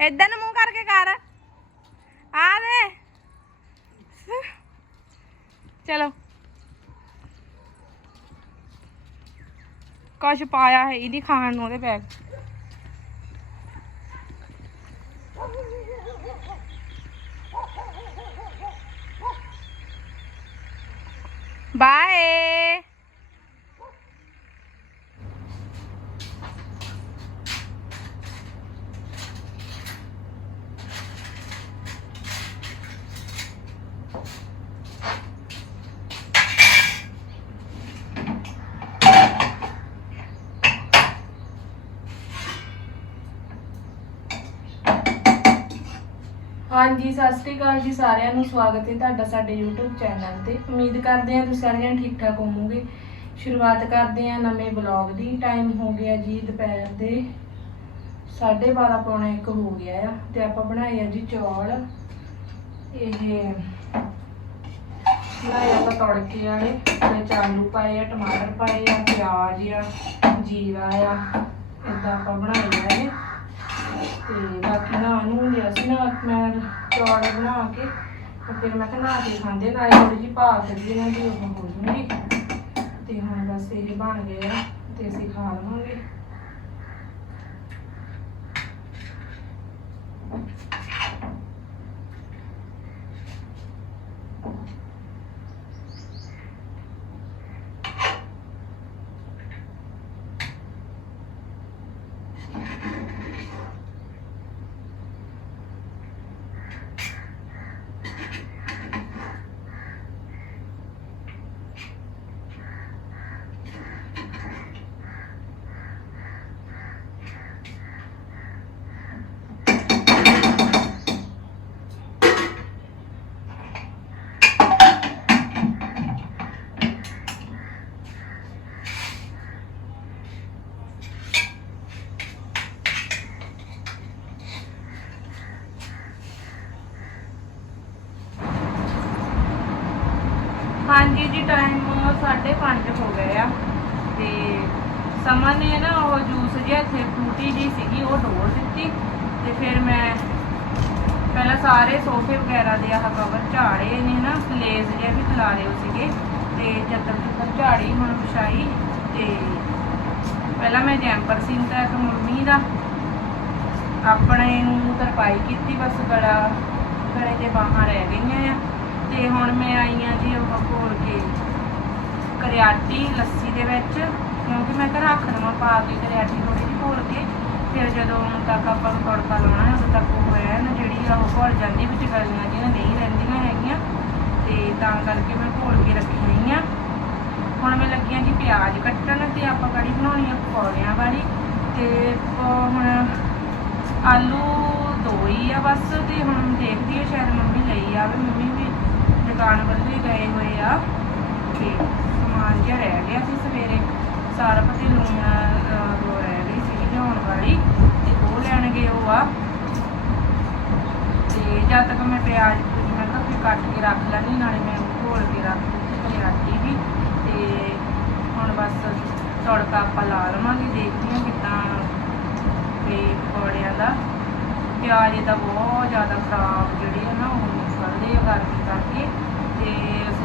ਏਦਾਂ ਨੂੰ ਮੂੰਹ ਕਰਕੇ ਕਰ। ਆ ਦੇ ਚਲੋ। ਕੁਛ ਪਾਇਆ ਹੈ, ਇਹਦੀ ਖਾਣ ਨੂੰ ਉਹਦੇ ਬੈਗ ਬਾਏ ਹਾਂਜੀ, ਸਤਿ ਸ਼੍ਰੀ ਅਕਾਲ ਜੀ ਸਾਰਿਆਂ ਨੂੰ। ਸਵਾਗਤ ਹੈ ਤੁਹਾਡਾ ਸਾਡੇ YouTube ਚੈਨਲ ਤੇ। ਉਮੀਦ ਕਰਦੇ ਹਾਂ ਤੁਸੀਂ ਸਾਰਿਆਂ ਠੀਕ ਠਾਕ ਹੋਵੋਗੇ। ਸ਼ੁਰੂਆਤ ਕਰਦੇ ਹਾਂ ਨਵੇਂ ਬਲੌਗ ਦੀ। ਟਾਈਮ ਹੋ ਗਿਆ ਜੀ ਦੁਪਹਿਰ ਦੇ 12:30 ਪੌਣਾ 1 ਹੋ ਗਿਆ ਆ ਤੇ ਆਪਾਂ ਬਣਾਏ ਆ ਜੀ ਚੌਲ। ਇਹ ਬਣਾਏ ਆਪਾਂ ਤੜਕੇ ਵਾਲੇ। ਵਿੱਚ ਆਲੂ ਪਾਏ ਆ, ਟਮਾਟਰ ਪਾਏ ਆ, ਪਿਆਜ਼ ਆ, ਜੀਰਾ ਆ। ਇਦਾਂ ਆਪਾਂ ਬਣਾਏ ਆ। ਇਹ ਤੇ ਬਾਕੀ ਨਾ ਨੂੰ ਲਿਆ ਸੀ ਨਾ ਮੈਂ ਚੌਲ ਬਣਾ ਕੇ ਤੇ ਫਿਰ ਮੈਂ ਕਿਹਾ ਨਹਾ ਕੇ ਖਾਂਦੇ ਨਾਲੇ ਥੋੜੀ ਜਿਹੀ ਭਾਫ ਕੱਢੀ ਨਾ ਦੀ ਉਹ ਹੋ ਜੂਗੀ ਤੇ ਹੁਣ ਬਸ ਇਹ ਬਣ ਗਏ ਆ ਤੇ ਅਸੀਂ ਖਾ ਲਵਾਂਗੇ। ਹਾਂਜੀ ਜੀ ਟਾਈਮ 5:30 ਹੋ ਗਏ ਆ। ਤੇ ਸਮਨ ਨੇ ਨਾ ਉਹ ਜੂਸ ਜਿਹਾ ਇੱਥੇ ਫਰੂਟੀ ਜੀ ਸੀਗੀ, ਉਹ ਡੋਲ ਦਿੱਤੀ। ਤੇ ਫਿਰ ਮੈਂ ਪਹਿਲਾਂ ਸਾਰੇ ਸੋਫੇ ਵਗੈਰਾ ਦੇ ਆਹ ਕਵਰ ਝਾੜੇ ਨੇ ਨਾ ਲੇਜ਼ ਜਿਹੇ ਵੀ ਖਿਲਾਰੇ ਰਹੇ ਸੀਗੇ। ਤੇ ਚੱਦਰ ਚੁੱਦਰ ਝਾੜੀ, ਹੁਣ ਵਿਛਾਈ। ਤੇ ਪਹਿਲਾਂ ਮੈਂ ਜੈਂਪਰ ਸਿੰਘ ਦਾ ਇੱਕ ਮੰਮੀ ਦਾ ਆਪਣੇ ਨੂੰ ਤਰਪਾਈ ਕੀਤੀ ਬਸ ਗਲਾ, ਗਲੇ ਦੇ ਬਾਹਾਂ ਰਹਿ ਗਈਆਂ ਆ। ਤੇ ਹੁਣ ਮੈਂ ਆਈ ਆ ਜੀ ਉਹ ਘੋਲ ਕੇ ਕਰਿਆਟੀ ਲੱਸੀ ਦੇ ਵਿੱਚ, ਕਿਉਂਕਿ ਮੈਂ ਤਾਂ ਰੱਖ ਦਵਾਂ ਪਾ ਕੇ ਕਰਿਆਟੀ ਥੋੜੀ ਜਿਹੀ ਘੋਲ ਕੇ, ਫਿਰ ਜਦੋਂ ਤੱਕ ਆਪਾਂ ਨੂੰ ਤੜਕਾ ਲਾਉਣਾ ਹੈ, ਉਦੋਂ ਤੱਕ ਉਹ ਹੈ ਨਾ ਜਿਹੜੀ ਆ ਉਹ ਘੁਲ ਜਾਂਦੀ, ਵਿੱਚ ਗਲੀਆਂ ਜਿਹੜੀਆਂ ਨਹੀਂ ਰਹਿੰਦੀਆਂ ਹੈਗੀਆਂ, ਤੇ ਤਾਂ ਕਰਕੇ ਮੈਂ ਘੋਲ ਕੇ ਰੱਖੀ ਹੋਈ ਆ। ਹੁਣ ਮੈਂ ਲੱਗੀ ਹਾਂ ਜੀ ਪਿਆਜ਼ ਕੱਟਣ ਤੇ ਆਪਾਂ ਕੜੀ ਬਣਾਉਣੀ ਆ ਪਕੌੜਿਆਂ ਵਾਲੀ, ਤੇ ਹੁਣ ਆਲੂ ਦੋ ਹੀ ਆ ਬਸ, ਤੇ ਹੁਣ ਦੇਖਦੀ ਆ ਸ਼ਾਇਦ ਮੰਮੀ ਲਈ ਆਵੇ ਮੰਮੀ ਵੀ ਦੁਕਾਨ ਵੱਲ ਵੀ ਗਏ ਹੋਏ ਆ। ਤੇ ਸਮਾਨ ਜਿਹਾ ਰਹਿ ਗਿਆ ਸੀ ਸਵੇਰੇ। ਸਾਰਾ ਪਤੀ ਲੂਣ ਉਹ ਰਹਿ ਗਈ ਸੀ ਲਿਆਉਣ ਵਾਲੀ ਤੇ ਉਹ ਲੈਣ ਗਏ ਉਹ ਆ। ਤੇ ਜਦ ਤੱਕ ਮੈਂ ਪਿਆਜ਼ ਮੈਂ ਕਿਹਾ ਫਿਰ ਕੱਟ ਕੇ ਰੱਖ ਲੈਣੀ ਨਾਲੇ ਮੈਂ ਘੋਲ ਕੇ ਰੱਖ ਦਿੱਤੀ ਕਲਿਆਟੀ ਵੀ। ਤੇ ਹੁਣ ਬਸ ਤੜਕਾ ਆਪਾਂ ਲਾ ਲਵਾਂਗੇ, ਦੇਖਦੇ ਹਾਂ ਕਿੱਦਾਂ ਤੇ ਪਕੌੜਿਆਂ ਦਾ। ਪਿਆਜ਼ ਤਾਂ ਬਹੁਤ ਜ਼ਿਆਦਾ ਖਰਾਬ ਜਿਹੜੇ ਆ ਨਾ, ਉਹ ਨਿਕਲਦੇ ਆ ਗਰਮੀ ਕਰਕੇ।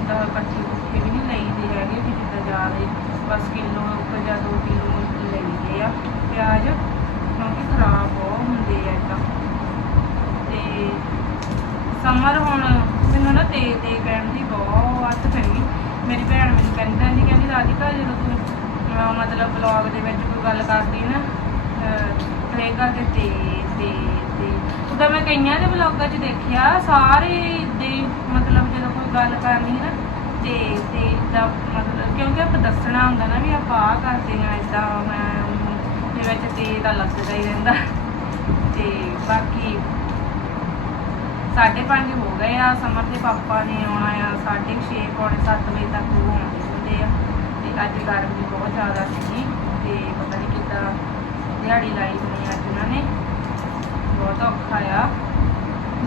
ਤੇ ਅਸੀਂ ਤਾਂ ਵੀ ਨਹੀਂ ਲਈਦੇ ਹੈਗੇ, ਵੀ ਜਿੱਦਾਂ ਜ਼ਿਆਦਾ ਬਸ ਕਿਲੋ ਕੁ ਜਾਂ 2 ਕਿਲੋ ਲਈਦੇ ਆ। ਪਿਆਜ਼ ਕਿਉਂਕਿ ਖਰਾਬ ਬਹੁਤ ਹੁੰਦੇ ਆ ਏਦਾਂ ਤੇ ਸਮਰ ਹੁਣ ਮੈਨੂੰ ਨਾ ਤੇ ਤੇ ਕਹਿਣ ਦੀ ਬਹੁਤ ਹੱਥ ਪਈ। ਮੇਰੀ ਭੈਣ ਮੈਨੂੰ ਕਹਿੰਦੀ ਰਹਿੰਦੀ ਕਹਿੰਦੀ ਰਾਧਿਕਾ ਜਦੋਂ ਤੂੰ ਮਤਲਬ ਬਲੌਗ ਦੇ ਵਿੱਚ ਕੋਈ ਗੱਲ ਕਰਦੀ ਨਾ ਕਹੇਗਾ ਕਿ ਤੇ ਤੇ ਤੇ ਉਹਦਾ ਮੈਂ ਕਈਆਂ ਦੇ ਬਲੌਗਾਂ 'ਚ ਦੇਖਿਆ, ਸਾਰੇ ਦੇ ਮਤਲਬ ਜਦੋਂ ਕੋਈ ਗੱਲ ਕਰਨੀ ਹੈ ਨਾ, ਤੇ ਤੇ ਦਾ ਮਤਲਬ ਕਿਉਂਕਿ ਆਪਾਂ ਦੱਸਣਾ ਹੁੰਦਾ ਨਾ ਵੀ ਆਪਾਂ ਆਹ ਕਰਦੇ ਆ ਇਦਾਂ ਮੈਂ ਦੇ ਵਿੱਚ ਤੇ ਦਾ ਲੱਗਦਾ ਹੀ ਰਹਿੰਦਾ। ਤੇ ਬਾਕੀ ਸਾਢੇ ਪੰਜ ਹੋ ਗਏ ਆ, ਸਮਰ ਦੇ ਪਾਪਾ ਨੇ ਆਉਣਾ ਆ, ਸਾਢੇ ਛੇ, ਪੌਣੇ ਸੱਤ ਵਜੇ ਤੱਕ ਉਹ ਆਉਂਦੇ ਹੁੰਦੇ ਆ। ਤੇ ਅੱਜ ਗਰਮੀ ਬਹੁਤ ਜ਼ਿਆਦਾ ਸੀ ਤੇ ਪਤਾ ਨਹੀਂ ਕਿੱਦਾਂ ਦਿਹਾੜੀ ਲਾਈ ਹੋਣੀ ਬਹੁਤ ਔਖਾ ਆ।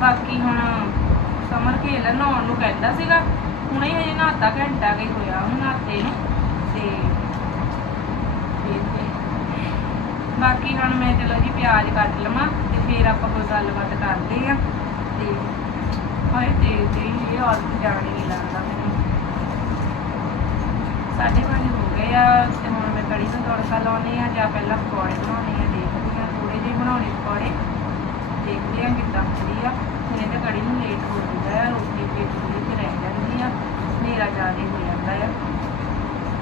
ਬਾਕੀ ਹੁਣ ਸਮਰ ਖੇਲ ਨਹਾਉਣ ਨੂੰ ਕਹਿੰਦਾ ਸੀਗਾ। ਹੁਣੇ ਹਜੇ ਨਹਾਤਾ ਘੰਟਾ ਕੁ ਹੋਇਆ ਉਹਨੂੰ ਨਹਾਤੇ ਨੂੰ। ਤੇ ਬਾਕੀ ਹੁਣ ਮੈਂ ਚਲੋ ਜੀ ਪਿਆਜ਼ ਕੱਟ ਲਵਾਂ ਤੇ ਫਿਰ ਆਪਾਂ ਕੋਈ ਗੱਲਬਾਤ ਕਰਦੇ ਆ। ਤੇ ਹਾਏ, ਤੇ ਤੇ ਇਹ ਔਰਤ ਜਾਣ ਨਹੀਂ ਲੱਗਦਾ ਮੈਨੂੰ। ਸਾਡੇ ਪੰਜ ਹੋ ਗਏ ਆ ਤੇ ਹੁਣ ਮੈਂ ਕੜੀ ਦਾ ਤੜਕਾ ਲਾਉਣੀ ਆ ਜਾਂ ਪਹਿਲਾਂ ਪਕੌੜੇ ਬਣਾਉਣੇ ਆ, ਦੇਖਦੀ ਆ। ਥੋੜੇ ਜਿਹੇ ਬਣਾਉਣੇ ਪਕੌੜੇ। ਦੇਖਦੇ ਆ ਕਿੱਦਾਂ ਹੁੰਦੀ ਆ। ਮੇਰੇ ਤਾਂ ਕੜੀ ਨੂੰ ਲੇਟ ਹੋ ਜਾਂਦਾ ਆ, ਰੋਟੀ ਪੇਟ ਚੁੱਲ੍ਹੇ ਤੇ ਰਹਿ ਜਾਂਦੀ ਆ, ਹਨੇਰਾ ਜ਼ਿਆਦਾ ਹੋ ਜਾਂਦਾ ਆ।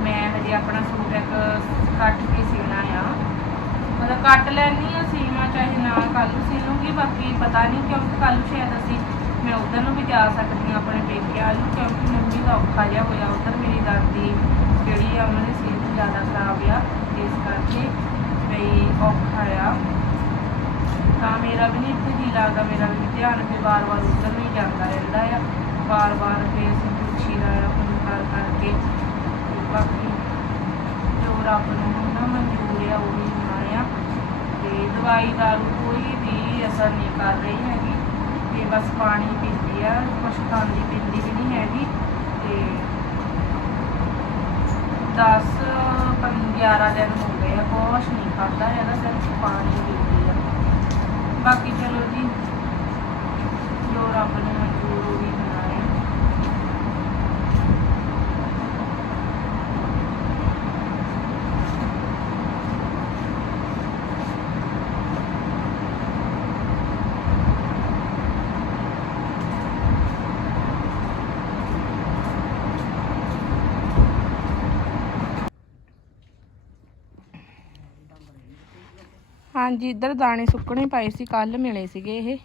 ਮੈਂ ਹਜੇ ਆਪਣਾ ਸੂਟ ਇੱਕ ਕੱਟ ਕੇ ਸੀਣਾ ਆ। ਮਤਲਬ ਕੱਟ ਲੈਣੀ ਆ ਸੀਮਾ ਚਾਹੇ ਨਾ ਕੱਲ ਨੂੰ ਸੀ ਲੂੰਗੀ ਬਾਕੀ ਪਤਾ ਨਹੀਂ ਕਿਉਂਕਿ ਕੱਲ ਸ਼ਾਇਦ ਅਸੀਂ, ਮੈਂ ਉਧਰ ਨੂੰ ਵੀ ਜਾ ਸਕਦੀ ਹਾਂ ਆਪਣੇ ਪੇਕਿਆਂ ਨੂੰ, ਕਿਉਂਕਿ ਮੰਮੀ ਦਾ ਔਖਾ ਜਿਹਾ ਹੋਇਆ ਉਧਰ, ਮੇਰੀ ਦਾਦੀ ਜਿਹੜੀ ਆ ਉਹਨਾਂ ਦੀ ਸਿਹਤ ਜ਼ਿਆਦਾ ਖਰਾਬ ਆ, ਇਸ ਕਰਕੇ ਬਈ ਔਖਾ ਆ। ਤਾਂ ਮੇਰਾ ਵੀ ਨਹੀਂ ਇੱਥੇ ਜੀ ਲੱਗਦਾ, ਮੇਰਾ ਵੀ ਧਿਆਨ ਤੇ ਵਾਰ-ਵਾਰ ਉੱਧਰ ਨੂੰ ਹੀ ਜਾਂਦਾ ਰਹਿੰਦਾ ਆ। ਵਾਰ-ਵਾਰ ਫੇਰ ਅਸੀਂ ਪੁੱਛੀਦਾ ਆ, ਫੋਨ ਕਰ ਕਰਕੇ। ਤੇ ਬਾਕੀ ਜੋ ਰੱਬ ਨੂੰ ਨਾ ਮਨਜ਼ੂਰ ਆ, ਉਹ ਵੀ ਹੋਣਾ ਆ। ਤੇ ਦਵਾਈ ਦਾਰੂ ਕੋਈ ਵੀ ਅਸਰ ਨਹੀਂ ਕਰ ਰਹੀ ਹੈਗੀ। ਤੇ ਬਸ ਪਾਣੀ ਪੀਂਦੀ ਆ, ਕੁਛ ਖਾਂਦੀ ਪੀਂਦੀ ਵੀ ਨਹੀਂ ਹੈਗੀ। ਤੇ 10 11 ਦਿਨ ਹੋ ਗਏ ਆ, ਕੁਛ ਨਹੀਂ ਖਾਦਾ ਹੈਗਾ, ਸਿਰਫ ਪਾਣੀ ਪੀਂਦੀ। ਬਾਕੀ ਚਲੋ ਜੀ ਰੱਬ ਨੇ ਮਨਜ਼ੂਰ ਉਹ ਵੀ ਹੋਣਾ ਆ ਹਾਂਜੀ, ਇੱਧਰ ਦਾਣੇ ਸੁੱਕਣੇ ਪਏ ਸੀ ਕੱਲ ਮਿਲੇ ਸੀਗੇ ਇਹ।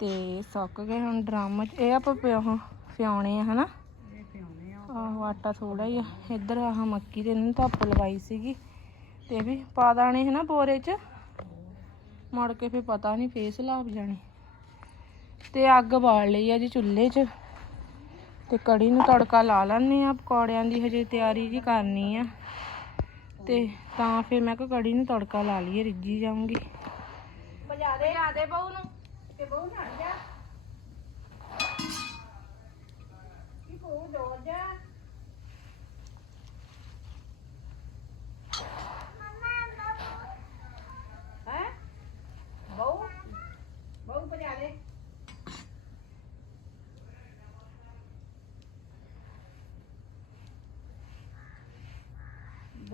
ਤੇ ਸੁੱਕ ਗਏ ਹੁਣ ਡਰਮ 'ਚ। ਇਹ ਆਪਾਂ ਪਿਓ ਪਿਆਉਣੇ ਆ, ਹਨਾ? ਆਹੋ, ਆਟਾ ਥੋੜਾ ਹੀ ਆ। ਇੱਧਰ ਆਹ ਮੱਕੀ ਦੇ ਨੂੰ ਧੁੱਪ ਲਵਾਈ ਸੀਗੀ। ਤੇ ਵੀ ਪਾ ਦਾਣੇ, ਹਨਾ, ਬੋਰੇ 'ਚ? ਮੁੜ ਕੇ ਫੇ ਪਤਾ ਨਹੀਂ ਫੇਸ ਲਾਭ ਜਾਣੀ। ਤੇ ਅੱਗ ਬਾਲ ਲਈ ਆ ਜੀ ਚੁੱਲ੍ਹੇ 'ਚ। ਤੇ ਕੜੀ ਨੂੰ ਤੜਕਾ ਲਾ ਲੈਣੇ ਆ। ਪਕੌੜਿਆਂ ਦੀ ਹਜੇ ਤਿਆਰੀ ਜੀ ਕਰਨੀ ਆ। ਤੇ ਤਾਂ ਫਿਰ ਮੈਂ ਕਿਹਾ ਕੜੀ ਨੂੰ ਤੜਕਾ ਲਾ ਲਈਏ, ਰਿੱਝੀ ਜਾਊਂਗੀ। ਬਜਾ ਦੇ, ਆ ਦੇ ਬਹੂ ਨੂੰ। ਤੇ ਬਹੂ ਨਾ ਜਾ ਕੀ ਬਹੂ ਡੋਲ ਜਾ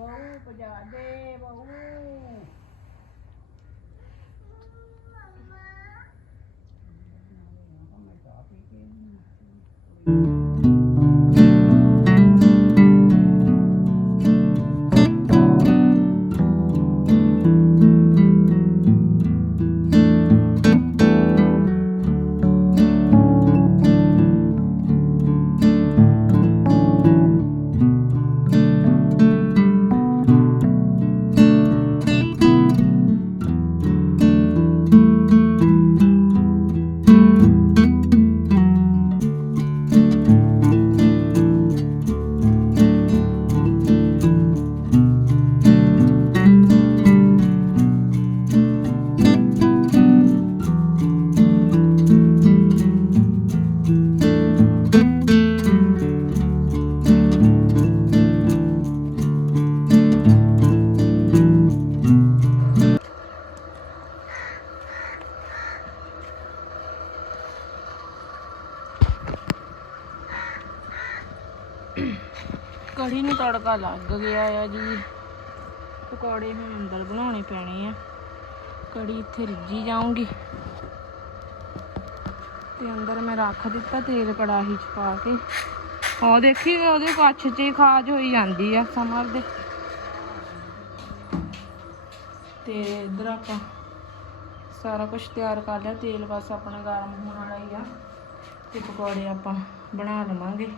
บ่ฮู้ประหยัดเด้บ่ฮู้ทำไมต่อพี่ ਤੜਕਾ ਲੱਗ ਗਿਆ ਆ ਜੀ। ਪਕੌੜੇ ਹੁਣ ਅੰਦਰ ਬਣਾਉਣੇ ਪੈਣੇ ਆ। ਕੜੀ ਇੱਥੇ ਰਿੱਝੀ ਜਾਊਂਗੀ। ਤੇ ਅੰਦਰ ਮੈਂ ਰੱਖ ਦਿੱਤਾ ਤੇਲ ਕੜਾਹੀ 'ਚ ਪਾ ਕੇ। ਉਹ ਦੇਖੀ ਉਹਦੇ ਕੱਛ 'ਚ ਹੀ ਖਾਜ ਹੋਈ ਜਾਂਦੀ ਆ ਸਮਰ ਦੇ। ਤੇ ਇੱਧਰ ਆਪਾਂ ਸਾਰਾ ਕੁਝ ਤਿਆਰ ਕਰ ਲਿਆ। ਤੇਲ ਬਸ ਆਪਣਾ ਗਰਮ ਹੋਣ ਵਾਲਾ ਹੀ ਆ। ਤੇ ਪਕੌੜੇ ਆਪਾਂ ਬਣਾ ਲਵਾਂਗੇ।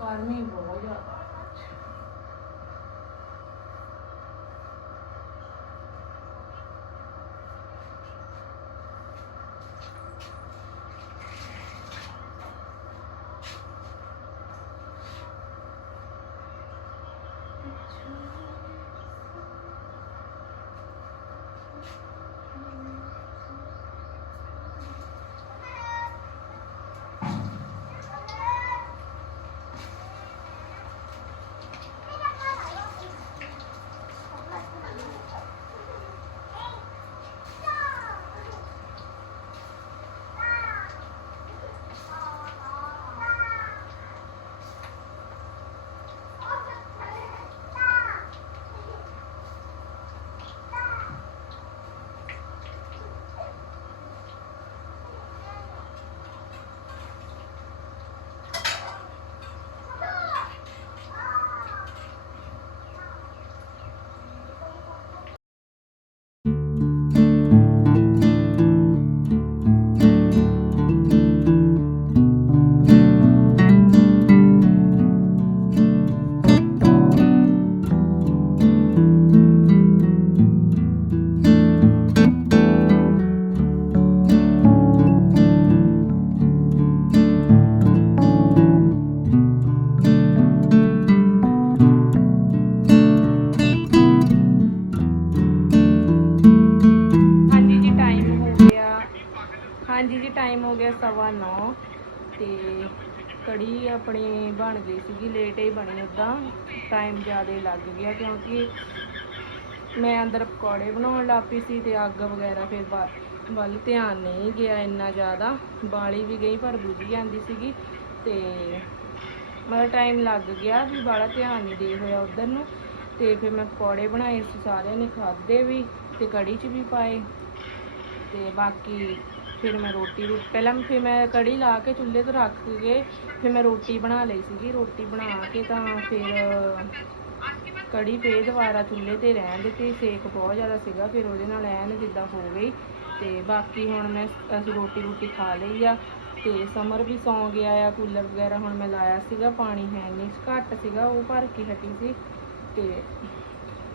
ਗਰਮੀ ਹਾਂਜੀ ਜੀ ਟਾਈਮ ਹੋ ਗਿਆ ਸਵਾ ਨੌ ਤੇ ਕੜੀ ਆਪਣੀ ਬਣ ਗਈ ਸੀਗੀ ਲੇਟ ਹੀ ਬਣੀ ਉਦਾਂ ਟਾਈਮ ਜ਼ਿਆਦਾ ਲੱਗ ਗਿਆ ਕਿਉਂਕਿ ਮੈਂ ਅੰਦਰ ਪਕੌੜੇ ਬਣਾਉਣ ਲੱਗ ਪਈ ਸੀ ਤੇ ਅੱਗ ਵਗੈਰਾ ਫਿਰ ਬਾ- ਵੱਲ ਧਿਆਨ ਨਹੀਂ ਗਿਆ ਇੰਨਾ ਜ਼ਿਆਦਾ। ਬਾਲੀ ਵੀ ਗਈ ਪਰ ਬੁਝ ਜਾਂਦੀ ਸੀਗੀ ਤੇ ਮਤਲਬ ਟਾਈਮ ਲੱਗ ਗਿਆ ਵੀ ਬਾਲਾ ਧਿਆਨ ਨਹੀਂ ਦੇ ਹੋਇਆ ਉਧਰ ਨੂੰ। ਤੇ ਫਿਰ ਮੈਂ ਪਕੌੜੇ ਬਣਾਏ ਸੀ, ਸਾਰਿਆਂ ਨੇ ਖਾਦੇ ਵੀ ਤੇ ਕੜੀ 'ਚ ਵੀ ਪਾਏ। ਤੇ ਬਾਕੀ ਫਿਰ ਮੈਂ ਰੋਟੀ ਰੂ- ਪਹਿਲਾਂ ਫਿਰ ਮੈਂ ਕੜੀ ਲਾ ਕੇ ਚੁੱਲ੍ਹੇ ਤੇ ਰੱਖ ਕੇ ਫਿਰ ਮੈਂ ਰੋਟੀ ਬਣਾ ਲਈ ਸੀਗੀ। ਰੋਟੀ ਬਣਾ ਕੇ ਤਾਂ ਫਿਰ ਕੜੀ ਫੇਰ ਦੁਬਾਰਾ ਚੁੱਲ੍ਹੇ ਤੇ ਰਹਿਣ ਦਿੱਤੀ। ਸੇਕ ਬਹੁਤ ਜ਼ਿਆਦਾ ਸੀਗਾ। ਫਿਰ ਉਹਦੇ ਨਾਲ ਐਨ ਜਿੱਦਾਂ ਹੋ ਗਈ ਤੇ ਬਾਕੀ ਹੁਣ ਮੈਂ ਅਸੀਂ ਰੋਟੀ ਰੋਟੀ ਖਾ ਲਈ ਆ ਤੇ ਸਮਰ ਵੀ ਸੌਂ ਗਿਆ ਆ। ਕੂਲਰ ਵਗੈਰਾ ਹੁਣ ਮੈਂ ਲਾਇਆ ਸੀਗਾ। ਪਾਣੀ ਹੈ ਨਹੀਂ। ਘੱਟ ਸੀਗਾ। ਉਹ ਭਰ ਕੇ ਹਟੀ ਸੀ। ਤੇ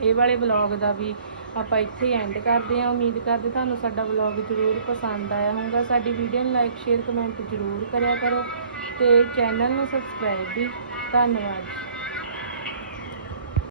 ਇਹ ਵਾਲੇ ਵਲੌਗ ਦਾ ਵੀ ਆਪਾਂ ਇੱਥੇ ਹੀ ਐਂਡ ਕਰਦੇ ਹਾਂ। ਉਮੀਦ ਕਰਦੇ ਤੁਹਾਨੂੰ ਸਾਡਾ ਵਲੌਗ ਜ਼ਰੂਰ ਪਸੰਦ ਆਇਆ ਹੋਊਗਾ। ਸਾਡੀ ਵੀਡੀਓ ਨੂੰ ਲਾਈਕ ਸ਼ੇਅਰ ਕਮੈਂਟ ਜ਼ਰੂਰ ਕਰਿਆ ਕਰੋ ਤੇ ਚੈਨਲ ਨੂੰ ਸਬਸਕ੍ਰਾਈਬ ਵੀ। ਧੰਨਵਾਦ।